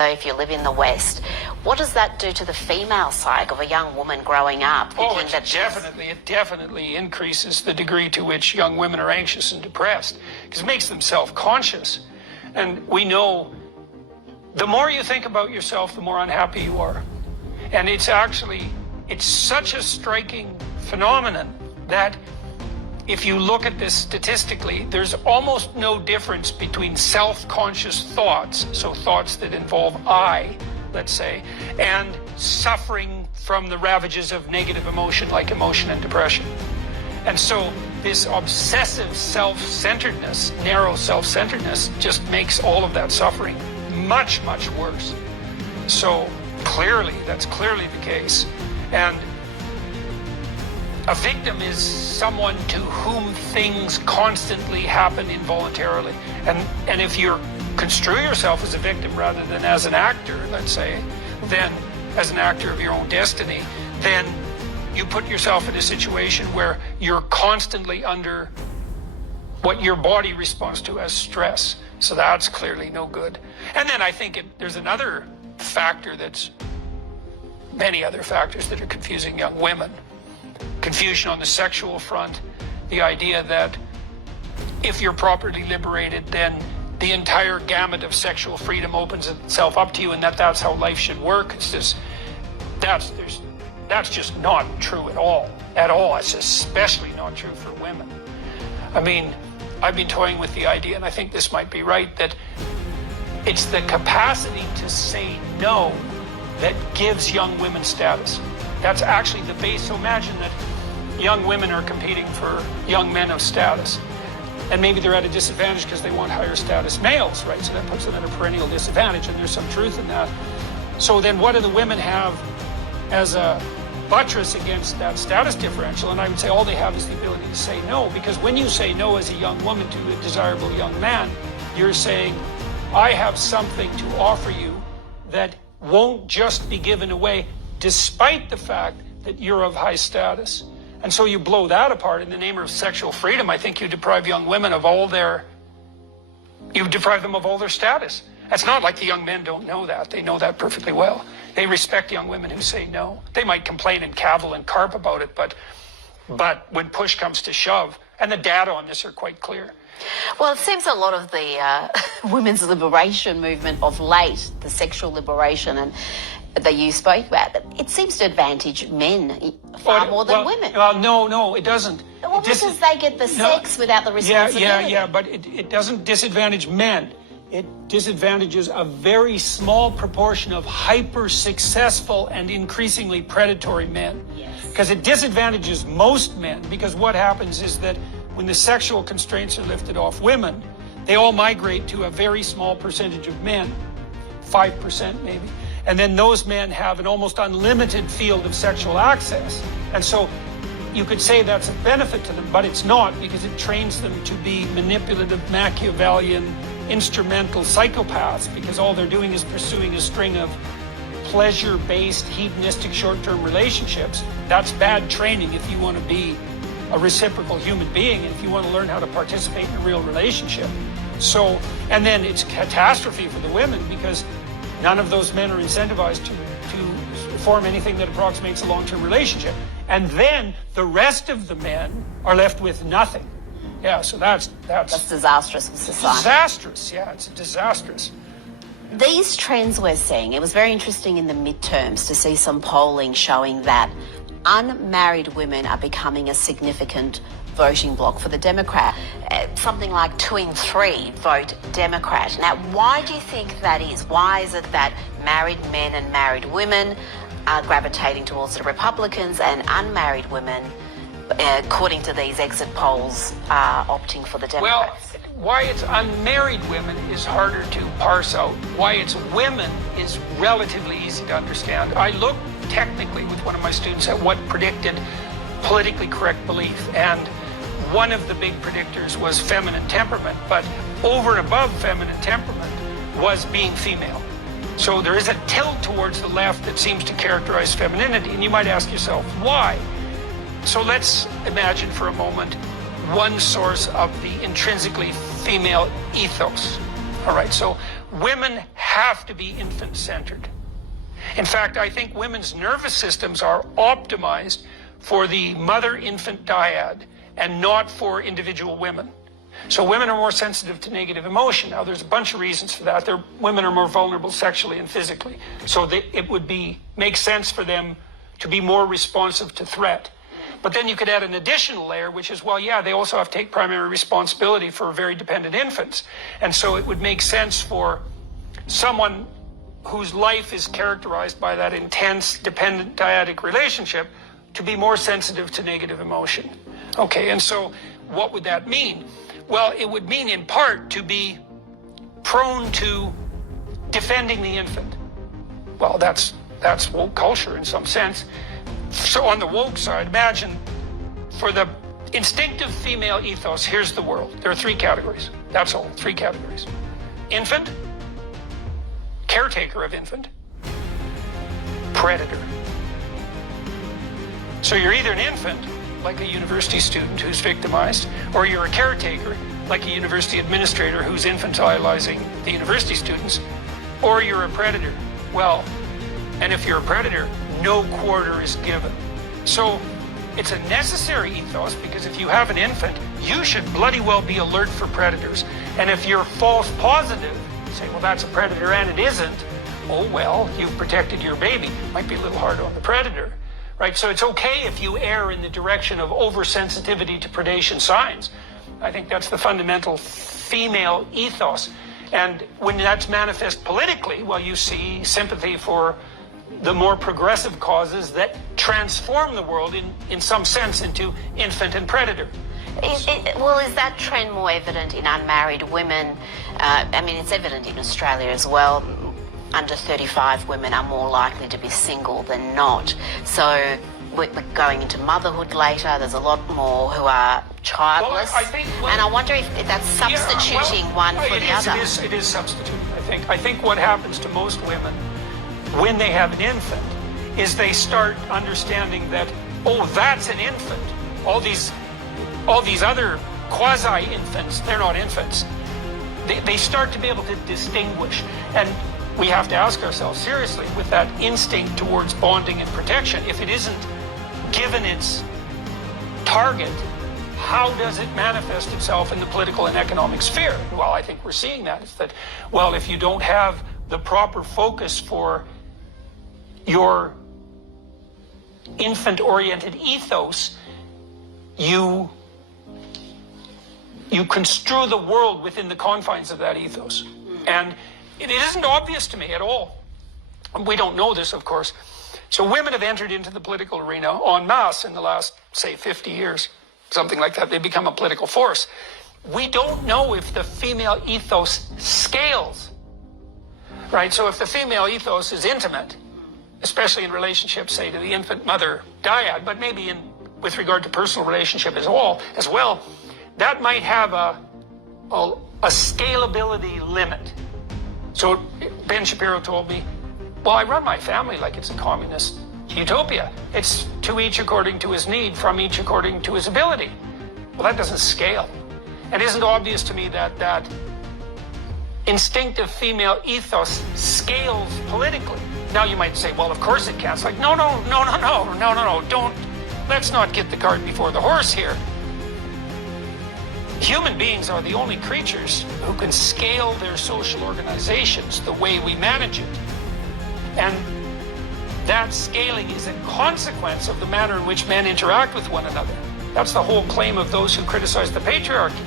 So if you live in the West, what does that do to the female psyche of a young woman growing up? It definitely increases the degree to which young women are anxious and depressed, because it makes them self-conscious. And we know the more you think about yourself, the more unhappy you are. And it's such a striking phenomenon that if you look at this statistically, there's almost no difference between self-conscious thoughts, so thoughts that involve I, let's say, and suffering from the ravages of negative emotion like emotion and depression. And so this obsessive self-centeredness, narrow self-centeredness, just makes all of that suffering much, much worse. So clearly, that's clearly the case. And a victim is someone to whom things constantly happen involuntarily. And if you construe yourself as a victim rather than as an actor, let's say, then as an actor of your own destiny, then you put yourself in a situation where you're constantly under what your body responds to as stress. So that's clearly no good. And then I think there's another factor many other factors that are confusing young women. Confusion on the sexual front, the idea that if you're properly liberated, then the entire gamut of sexual freedom opens itself up to you, and that's how life should work. That's just not true at all. It's especially not true for women. I mean, I've been toying with the idea, and I think this might be right, that it's the capacity to say no that gives young women status. That's actually the base. So imagine that young women are competing for young men of status. And maybe they're at a disadvantage because they want higher status males, right? So that puts them at a perennial disadvantage, and there's some truth in that. So then what do the women have as a buttress against that status differential? And I would say all they have is the ability to say no, because when you say no as a young woman to a desirable young man, you're saying, I have something to offer you that won't just be given away, despite the fact that you're of high status. And so you blow that apart in the name of sexual freedom. I think you deprive young women of you deprive them of all their status. It's not like the young men don't know that. They know that perfectly well. They respect young women who say no. They might complain and cavil and carp about it, but when push comes to shove, and the data on this are quite clear. Well, it seems a lot of the women's liberation movement of late, the sexual liberation and that you spoke about, it seems to advantage men far more than women. No, it doesn't. Well, because they get the sex without the responsibility. Yeah, but it doesn't disadvantage men. It disadvantages a very small proportion of hyper-successful and increasingly predatory men. Because it disadvantages most men, because what happens is that when the sexual constraints are lifted off women, they all migrate to a very small percentage of men, 5% maybe. And then those men have an almost unlimited field of sexual access. And so you could say that's a benefit to them, but it's not, because it trains them to be manipulative, Machiavellian, instrumental psychopaths, because all they're doing is pursuing a string of pleasure-based, hedonistic, short-term relationships. That's bad training if you want to be a reciprocal human being, and if you want to learn how to participate in a real relationship. So, and then it's catastrophe for the women, because none of those men are incentivized to form anything that approximates a long-term relationship. And then the rest of the men are left with nothing. Yeah, so that's disastrous for society. Disastrous, yeah, it's disastrous. These trends we're seeing, it was very interesting in the midterms to see some polling showing that unmarried women are becoming a significant voting bloc for the Democrat. Something like 2 in 3 vote Democrat. Now, why do you think that is? Why is it that married men and married women are gravitating towards the Republicans and unmarried women, according to these exit polls, are opting for the Democrats? Well, why it's unmarried women is harder to parse out. Why it's women is relatively easy to understand. I looked technically with one of my students at what predicted politically correct belief, and one of the big predictors was feminine temperament, but over and above feminine temperament was being female. So there is a tilt towards the left that seems to characterize femininity, and you might ask yourself, why? So let's imagine for a moment one source of the intrinsically female ethos. All right, so women have to be infant-centered. In fact, I think women's nervous systems are optimized for the mother-infant dyad and not for individual women. So women are more sensitive to negative emotion. Now, there's a bunch of reasons for that. Women are more vulnerable sexually and physically. So it would make sense for them to be more responsive to threat. But then you could add an additional layer, which is, well, yeah, they also have to take primary responsibility for very dependent infants. And so it would make sense for someone whose life is characterized by that intense dependent dyadic relationship to be more sensitive to negative emotion. Okay, and so what would that mean? Well, it would mean in part to be prone to defending the infant. Well, that's woke culture in some sense. So on the woke side, imagine for the instinctive female ethos, here's the world. There are 3 categories. That's all, 3 categories. Infant, caretaker of infant, predator. So you're either an infant, like a university student who's victimized, or you're a caretaker, like a university administrator who's infantilizing the university students, or you're a predator. Well, and if you're a predator, no quarter is given. So it's a necessary ethos, because if you have an infant, you should bloody well be alert for predators. And if you're false positive, say, well, that's a predator and it isn't, oh, well, you've protected your baby. Might be a little hard on the predator, right? So it's okay if you err in the direction of oversensitivity to predation signs. I think that's the fundamental female ethos. And when that's manifest politically, well, you see sympathy for the more progressive causes that transform the world in some sense into infant and predator. Well, is that trend more evident in unmarried women? I mean, it's evident in Australia as well. Under 35 women are more likely to be single than not. So we're going into motherhood later. There's a lot more who are childless. Well, and I wonder if that's substituting one for the other. It is substituting, I think. I think what happens to most women when they have an infant is they start understanding that, oh, that's an infant. All these other quasi-infants, they're not infants. They start to be able to distinguish. And we have to ask ourselves seriously, with that instinct towards bonding and protection, if it isn't given its target, how does it manifest itself in the political and economic sphere? Well, I think we're seeing that. It's that, well, if you don't have the proper focus for your infant-oriented ethos, you construe the world within the confines of that ethos. And it isn't obvious to me at all. We don't know this, of course. So women have entered into the political arena en masse in the last, say, 50 years, something like that. They become a political force. We don't know if the female ethos scales, right? So if the female ethos is intimate, especially in relationship, say, to the infant mother dyad, but maybe with regard to personal relationship as well, that might have a scalability limit. So Ben Shapiro told me, well, I run my family like it's a communist utopia. It's to each according to his need, from each according to his ability. Well, that doesn't scale. It isn't obvious to me that instinctive female ethos scales politically. Now you might say, well, of course it can. It's like, no, don't, let's not get the cart before the horse here. Human beings are the only creatures who can scale their social organizations the way we manage it. And that scaling is a consequence of the manner in which men interact with one another. That's the whole claim of those who criticize the patriarchy.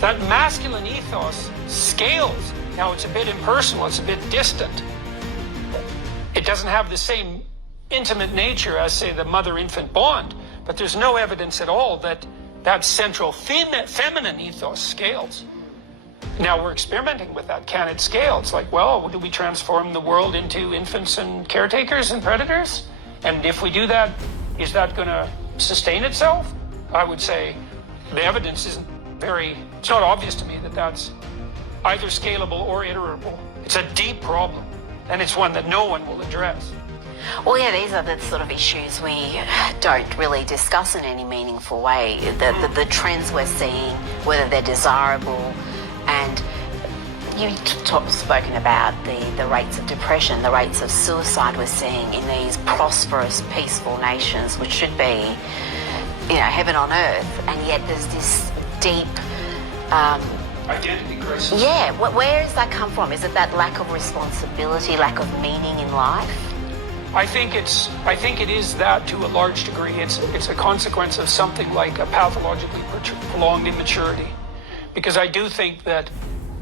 That masculine ethos scales. Now, it's a bit impersonal, it's a bit distant. It doesn't have the same intimate nature as, say, the mother-infant bond, but there's no evidence at all that that central feminine ethos scales. Now we're experimenting with that. Can it scale? It's like, well, do we transform the world into infants and caretakers and predators? And if we do that, is that going to sustain itself? I would say the evidence it's not obvious to me that that's either scalable or iterable. It's a deep problem, and it's one that no one will address. Well, yeah, these are the sort of issues we don't really discuss in any meaningful way. The trends we're seeing, whether they're desirable, and spoken about the rates of depression, the rates of suicide we're seeing in these prosperous, peaceful nations, which should be, heaven on earth, and yet there's this deep identity crisis. Yeah, where does that come from? Is it that lack of responsibility, lack of meaning in life? I think it is that to a large degree. It's a consequence of something like a pathologically prolonged immaturity, because I do think that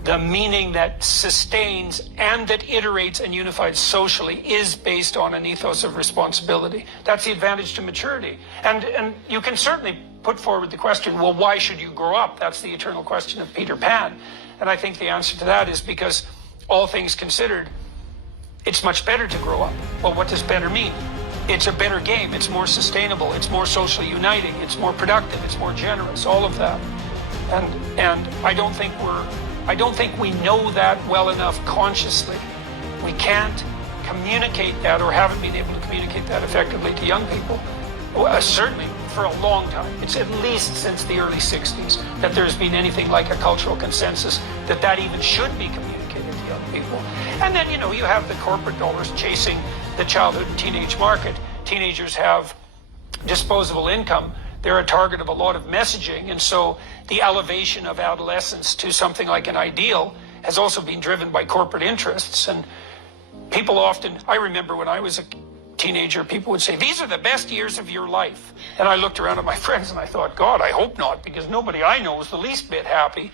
the meaning that sustains and that iterates and unifies socially is based on an ethos of responsibility. That's the advantage to maturity. And you can certainly put forward the question, well, why should you grow up? That's the eternal question of Peter Pan. And I think the answer to that is because, all things considered, it's much better to grow up. Well, what does better mean? It's a better game. It's more sustainable. It's more socially uniting. It's more productive. It's more generous. All of that. And I don't think we know that well enough consciously. We can't communicate that, or haven't been able to communicate that effectively to young people. Certainly for a long time. It's at least since the early 60s that there's been anything like a cultural consensus that even should be communicated to young people. And then, you have the corporate dollars chasing the childhood and teenage market. Teenagers have disposable income. They're a target of a lot of messaging. And so the elevation of adolescence to something like an ideal has also been driven by corporate interests. And people often, I remember when I was a teenager, people would say, these are the best years of your life. And I looked around at my friends and I thought, God, I hope not, because nobody I know is the least bit happy